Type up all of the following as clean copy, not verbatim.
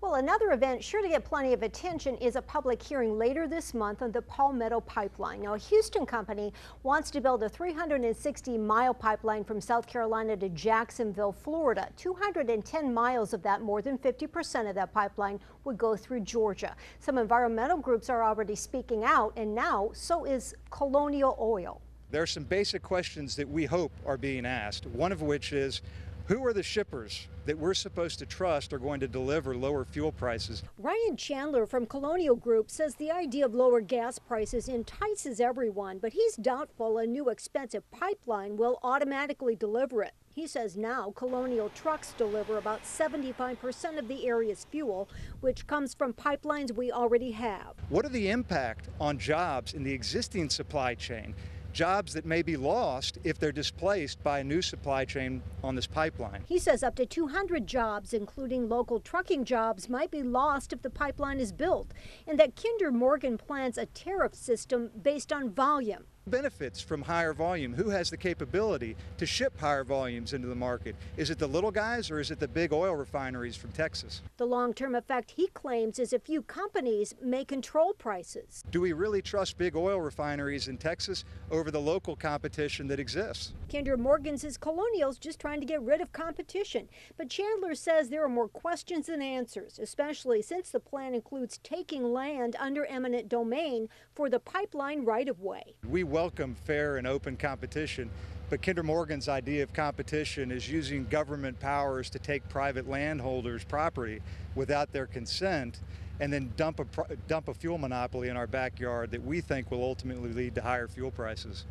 Well, another event sure to get plenty of attention is a public hearing later this month on the Palmetto Pipeline. Now, a Houston company wants to build a 360-mile pipeline from South Carolina to Jacksonville, Florida. 210 miles of that, more than 50% of that pipeline, would go through Georgia. Some environmental groups are already speaking out, and now so is Colonial Oil. There are some basic questions that we hope are being asked, one of which is, who are the shippers that we're supposed to trust are going to deliver lower fuel prices? Ryan Chandler from Colonial Group says the idea of lower gas prices entices everyone, but he's doubtful a new expensive pipeline will automatically deliver it. He says now Colonial trucks deliver about 75% of the area's fuel, which comes from pipelines we already have. What are the impact on jobs in the existing supply chain? Jobs that may be lost if they're displaced by a new supply chain on this pipeline. He says up to 200 jobs, including local trucking jobs, might be lost if the pipeline is built, and that Kinder Morgan plans a tariff system based on volume. Benefits from higher volume. Who has the capability to ship higher volumes into the market? Is it the little guys or is it the big oil refineries from Texas? The long-term effect, he claims, is a few companies may control prices. Do we really trust big oil refineries in Texas over the local competition that exists? Kinder Morgan says Colonial's just trying to get rid of competition. But Chandler says there are more questions than answers, especially since the plan includes taking land under eminent domain for the pipeline right-of-way. We welcome fair and open competition, but Kinder Morgan's idea of competition is using government powers to take private landholders' property without their consent and then dump a fuel monopoly in our backyard that we think will ultimately lead to higher fuel prices.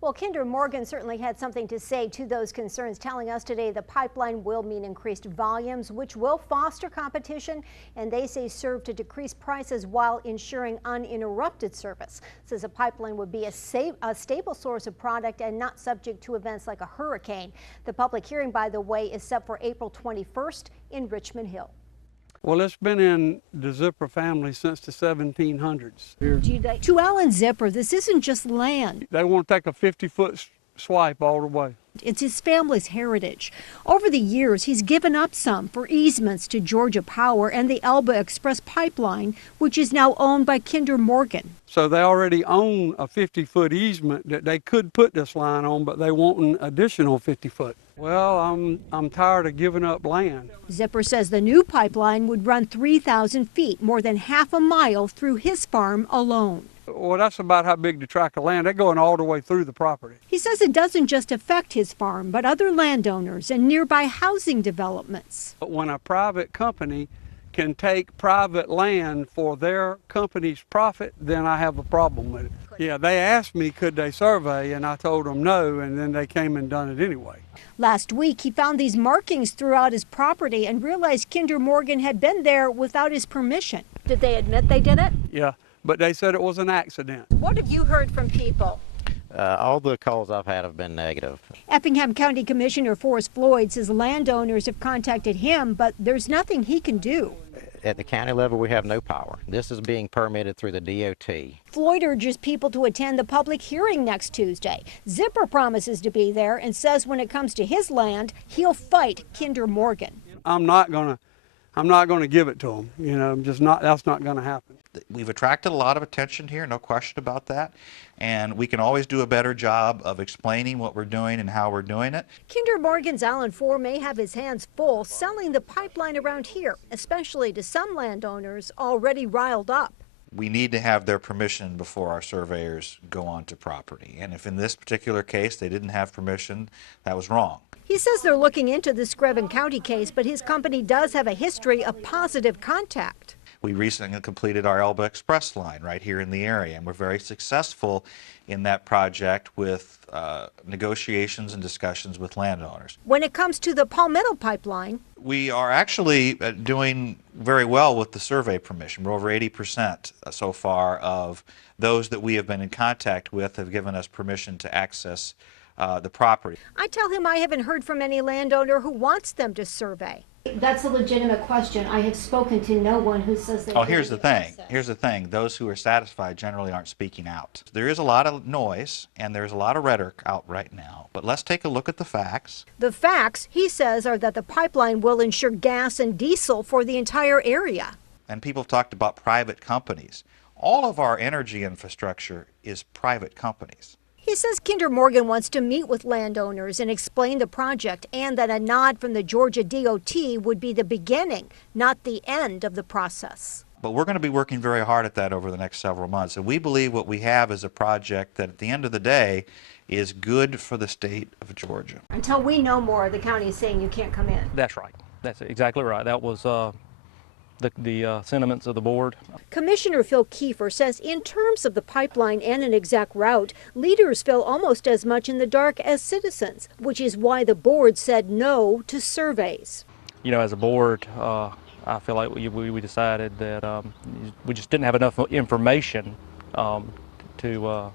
Well, Kinder Morgan certainly had something to say to those concerns, telling us today the pipeline will mean increased volumes, which will foster competition, and they say serve to decrease prices while ensuring uninterrupted service. Says a pipeline would be a stable source of product and not subject to events like a hurricane. The public hearing, by the way, is set for April 21st in Richmond Hill. Well, it's been in the Zipper family since the 1700s. To Alan Zipper, this isn't just land. They want to take a 50-foot swipe all the way. It's his family's heritage. Over the years, he's given up some for easements to Georgia Power and the Elba Express pipeline, which is now owned by Kinder Morgan. So they already own a 50-foot easement that they could put this line on, but they want an additional 50-foot. Well, I'm tired of giving up land. Zipper says the new pipeline would run 3,000 feet, more than half a mile through his farm alone. Well, that's about how big the tract of land. They're going all the way through the property. He says it doesn't just affect his farm, but other landowners and nearby housing developments. But when a private company can take private land for their company's profit, then I have a problem with it. Yeah, they asked me could they survey, and I told them no, and then they came and done it anyway. Last week, he found these markings throughout his property and realized Kinder Morgan had been there without his permission. Did they admit they did it? Yeah, but they said it was an accident. What have you heard from people? All the calls I've had have been negative. Effingham County Commissioner Forrest Floyd says landowners have contacted him, but there's nothing he can do. At the county level, we have no power. This is being permitted through the DOT. Floyd urges people to attend the public hearing next Tuesday. Zipper promises to be there and says when it comes to his land, he'll fight Kinder Morgan. I'm not gonna give it to them. You know, that's not gonna happen. We've attracted a lot of attention here, no question about that, and we can always do a better job of explaining what we're doing and how we're doing it. Kinder Morgan's Alan Four may have his hands full selling the pipeline around here, especially to some landowners already riled up. We need to have their permission before our surveyors go onto property, and if in this particular case they didn't have permission, that was wrong. He says they're looking into the Screven County case, but his company does have a history of positive contact. We recently completed our Elba Express line right here in the area, and we're very successful in that project with negotiations and discussions with landowners. When it comes to the Palmetto Pipeline, we are actually doing very well with the survey permission. We're over 80% so far of those that we have been in contact with have given us permission to access the property. I tell him I haven't heard from any landowner who wants them to survey. That's a legitimate question. I have spoken to no one who says they. Oh, here's the thing. Here's the thing. Those who are satisfied generally aren't speaking out. There is a lot of noise and there's a lot of rhetoric out right now, but let's take a look at the facts. The facts, he says, are that the pipeline will ensure gas and diesel for the entire area. And people have talked about private companies. All of our energy infrastructure is private companies. He says Kinder Morgan wants to meet with landowners and explain the project, and that a nod from the Georgia DOT would be the beginning, not the end of the process. But we're going to be working very hard at that over the next several months. And we believe what we have is a project that at the end of the day is good for the state of Georgia. Until we know more, the county is saying you can't come in. That's right. That's exactly right. That was the sentiments of the board. Commissioner Phil Kiefer says in terms of the pipeline and an exact route, leaders feel almost as much in the dark as citizens, which is why the board said no to surveys. You know, as a board, I feel like we decided that we just didn't have enough information to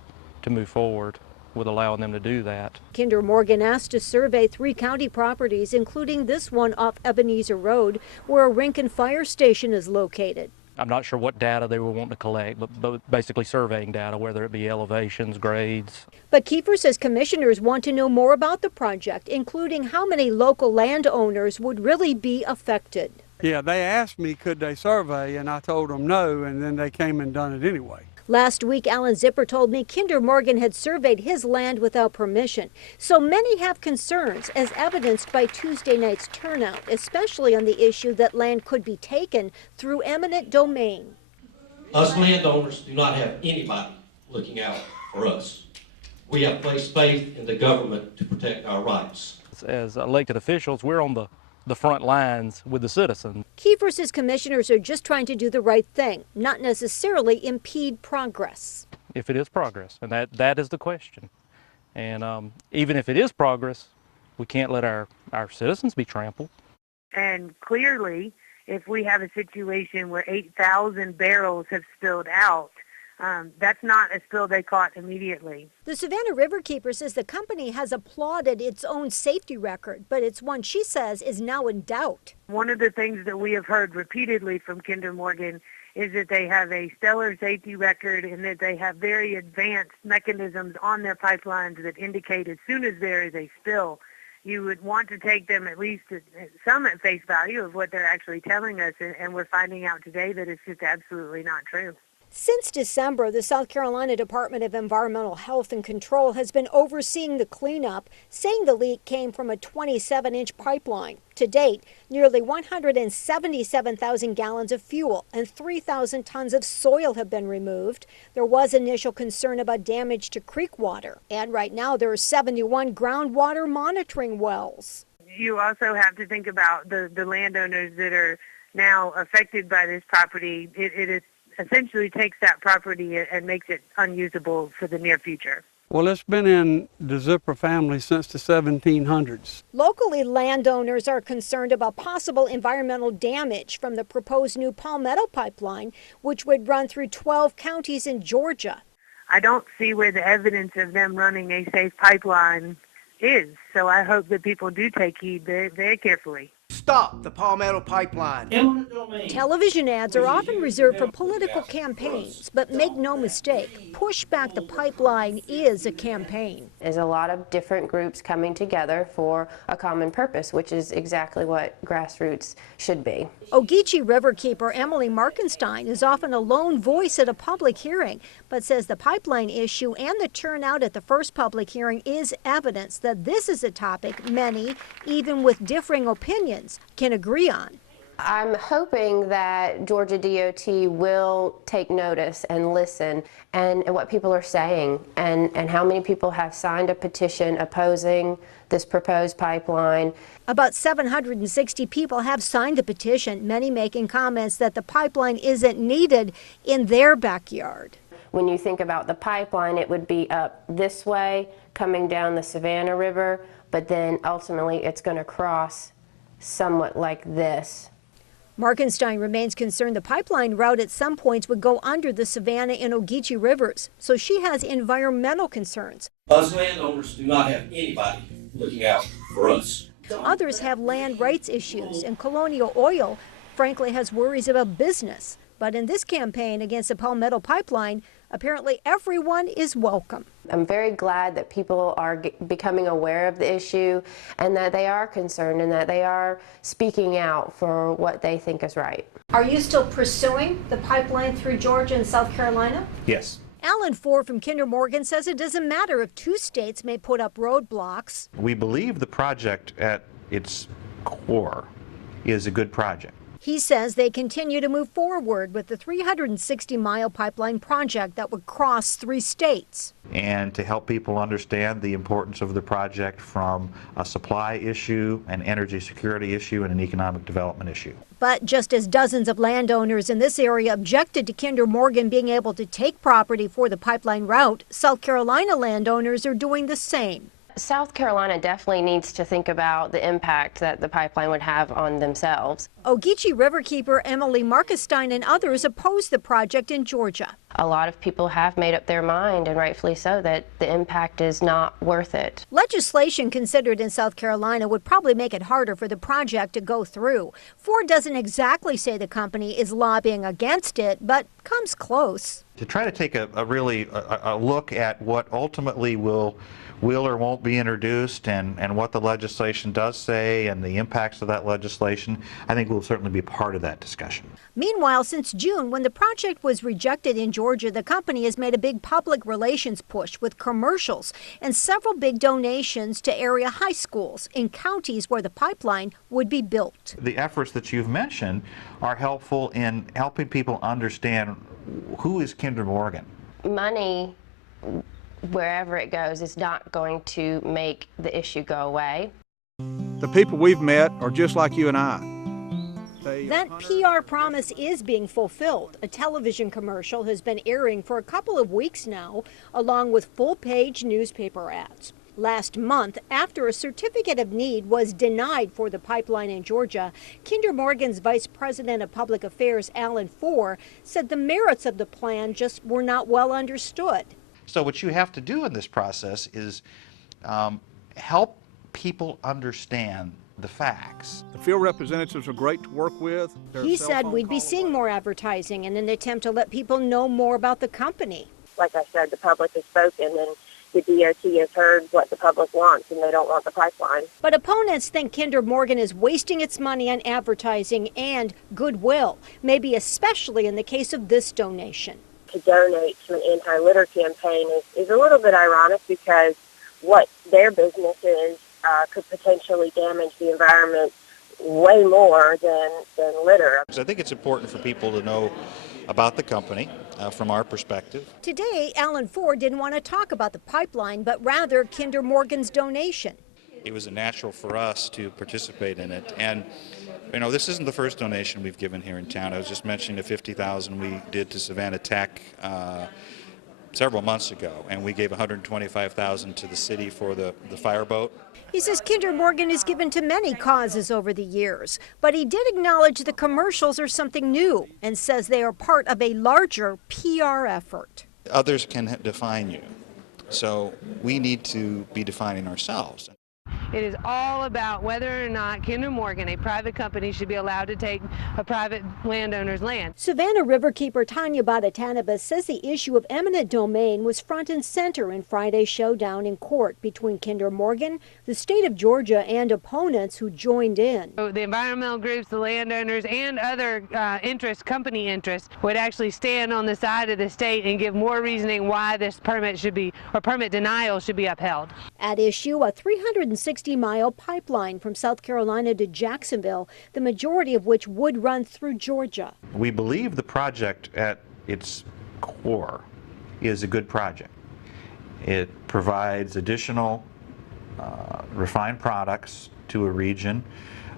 move forward with allowing them to do that. Kinder Morgan asked to survey 3 county properties, including this one off Ebenezer Road, where a Rincon fire station is located. I'm not sure what data they were wanting to collect, but basically surveying data, whether it be elevations, grades. But Kiefer says commissioners want to know more about the project, including how many local landowners would really be affected. Yeah, they asked me could they survey, and I told them no, and then they came and done it anyway. Last week, Alan Zipper told me Kinder Morgan had surveyed his land without permission. So many have concerns, as evidenced by Tuesday night's turnout, especially on the issue that land could be taken through eminent domain. Us landowners do not have anybody looking out for us. We have placed faith in the government to protect our rights. As elected officials, we're on the front lines with the citizens. Kiefer says commissioners are just trying to do the right thing, not necessarily impede progress. If it is progress, and that is the question. And even if it is progress, we can't let our citizens be trampled. And clearly, if we have a situation where 8,000 barrels have spilled out, that's not a spill they caught immediately. The Savannah Riverkeeper says the company has applauded its own safety record, but it's one she says is now in doubt. One of the things that we have heard repeatedly from Kinder Morgan is that they have a stellar safety record and that they have very advanced mechanisms on their pipelines that indicate as soon as there is a spill, you would want to take them at least some at face value of what they're actually telling us, and we're finding out today that it's just absolutely not true. Since December, the South Carolina Department of Environmental Health and Control has been overseeing the cleanup, saying the leak came from a 27-inch pipeline. To date, nearly 177,000 gallons of fuel and 3,000 tons of soil have been removed. There was initial concern about damage to creek water, and right now there are 71 groundwater monitoring wells. You also have to think about the landowners that are now affected by this property. It essentially takes that property and makes it unusable for the near future. Well, it's been in the Zipper family since the 1700s. Locally, landowners are concerned about possible environmental damage from the proposed new Palmetto Pipeline, which would run through 12 counties in Georgia. I don't see where the evidence of them running a safe pipeline is, so I hope that people do take heed very carefully. Stop the Palmetto Pipeline. Television ads are often reserved for political campaigns, but make no mistake, Push Back the Pipeline is a campaign. There's a lot of different groups coming together for a common purpose, which is exactly what grassroots should be. Ogeechee Riverkeeper Emily Markenstein is often a lone voice at a public hearing, but says the pipeline issue and the turnout at the first public hearing is evidence that this is a topic many, even with differing opinions, can agree on. I'm hoping that Georgia DOT will take notice and listen and what people are saying and how many people have signed a petition opposing this proposed pipeline. About 760 people have signed the petition, many making comments that the pipeline isn't needed in their backyard. When you think about the pipeline, it would be up this way, coming down the Savannah River, but then ultimately it's going to cross somewhat like this. Markenstein remains concerned the pipeline route at some points would go under the Savannah and Ogeechee rivers, so she has environmental concerns. Us landowners do not have anybody looking out for us. Others have land rights issues, and Colonial Oil, frankly, has worries about business. But in this campaign against the Palmetto Pipeline, apparently everyone is welcome. I'm very glad that people are becoming aware of the issue and that they are concerned and that they are speaking out for what they think is right. Are you still pursuing the pipeline through Georgia and South Carolina? Yes. Alan Ford from Kinder Morgan says it doesn't matter if two states may put up roadblocks. We believe the project at its core is a good project. He says they continue to move forward with the 360-mile pipeline project that would cross 3 states. And to help people understand the importance of the project from a supply issue, an energy security issue, and an economic development issue. But just as dozens of landowners in this area objected to Kinder Morgan being able to take property for the pipeline route, South Carolina landowners are doing the same. South Carolina definitely needs to think about the impact that the pipeline would have on themselves. Ogeechee Riverkeeper Emily Markenstein and others oppose the project in Georgia. A lot of people have made up their mind, and rightfully so, that the impact is not worth it. Legislation considered in South Carolina would probably make it harder for the project to go through. Ford doesn't exactly say the company is lobbying against it, but comes close. To try to take a look at what ultimately will or won't be introduced and what the legislation does say and the impacts of that legislation, I think will certainly be part of that discussion. Meanwhile, since June, when the project was rejected in Georgia, the company has made a big public relations push with commercials and several big donations to area high schools in counties where the pipeline would be built. The efforts that you've mentioned are helpful in helping people understand who is Kinder Morgan. Money, wherever it goes, is not going to make the issue go away. The people we've met are just like you and I. That PR promise is being fulfilled. A television commercial has been airing for a couple of weeks now, along with full-page newspaper ads. Last month, after a certificate of need was denied for the pipeline in Georgia, Kinder Morgan's Vice President of Public Affairs, Alan Ford, said the merits of the plan just were not well understood. So what you have to do in this process is help people understand the facts. The field representatives are great to work with. He said we'd be seeing more advertising in an attempt to let people know more about the company. Like I said, the public has spoken and the DOT has heard what the public wants, and they don't want the pipeline. But opponents think Kinder Morgan is wasting its money on advertising and goodwill, maybe especially in the case of this donation. To donate to an anti-litter campaign is a little bit ironic because what their business is could potentially damage the environment way more than litter. So I think it's important for people to know about the company from our perspective. Today, Alan Ford didn't want to talk about the pipeline, but rather Kinder Morgan's donation. It was natural for us to participate in it. And you know, this isn't the first donation we've given here in town. I was just mentioning the $50,000 we did to Savannah Tech several months ago, and we gave $125,000 to the city for the fireboat. He says Kinder Morgan has given to many causes over the years, but he did acknowledge the commercials are something new and says they are part of a larger PR effort. Others can define you, so we need to be defining ourselves. It is all about whether or not Kinder Morgan, a private company, should be allowed to take a private landowner's land. Savannah Riverkeeper Tanya Badatanaba says the issue of eminent domain was front and center in Friday's showdown in court between Kinder Morgan, the state of Georgia, and opponents who joined in. So the environmental groups, the landowners, and other company interests would actually stand on the side of the state and give more reasoning why this permit should be, or permit denial should be upheld. At issue, a 360-mile pipeline from South Carolina to Jacksonville, the majority of which would run through Georgia. We believe the project at its core is a good project. It provides additional refined products to a region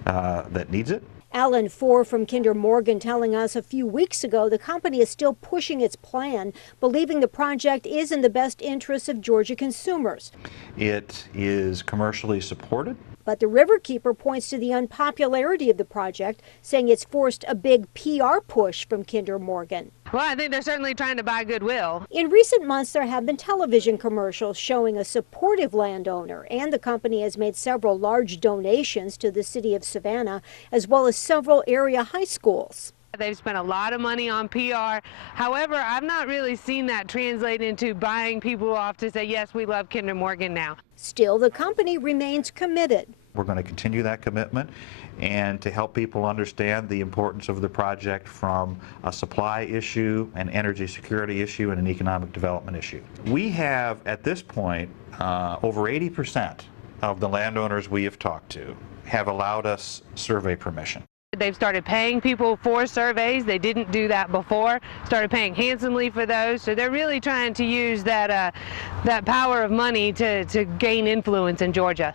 that needs it. Alan Ford from Kinder Morgan telling us a few weeks ago the company is still pushing its plan, believing the project is in the best interests of Georgia consumers. It is commercially supported. But the Riverkeeper points to the unpopularity of the project, saying it's forced a big PR push from Kinder Morgan. Well, I think they're certainly trying to buy goodwill. In recent months, there have been television commercials showing a supportive landowner, and the company has made several large donations to the city of Savannah, as well as several area high schools. They've spent a lot of money on PR. However, I've not really seen that translate into buying people off to say, yes, we love Kinder Morgan now. Still, the company remains committed. We're going to continue that commitment and to help people understand the importance of the project from a supply issue, an energy security issue, and an economic development issue. We have, at this point, over 80% of the landowners we have talked to have allowed us survey permission. They've started paying people for surveys. They didn't do that before. Started paying handsomely for those. So they're really trying to use that power of money to gain influence in Georgia.